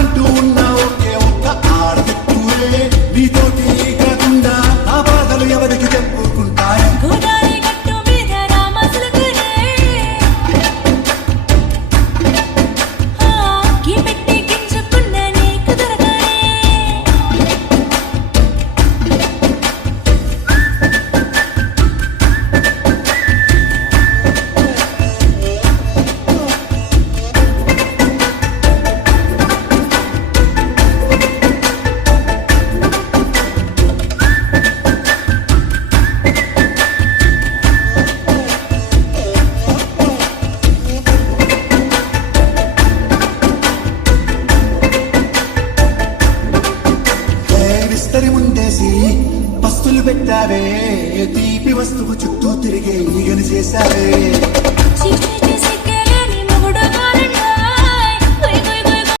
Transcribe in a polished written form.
నాకంటూ ఉన్న ఒకే ఒక్క ఆడపెట్టువే నీతోటి కాకుండా ఆ బాధలు ఎవరికి చెప్పుకుంటాయి గోదారి గట్టు మీద రామసులకురే కి పెట్టి గింజుకున్న నీకు దొరకనే విస్తరి ముందేసి పస్తులు పెట్టావే తీపి వస్తువు చుట్టూ తిరిగే ఈగని చేశావే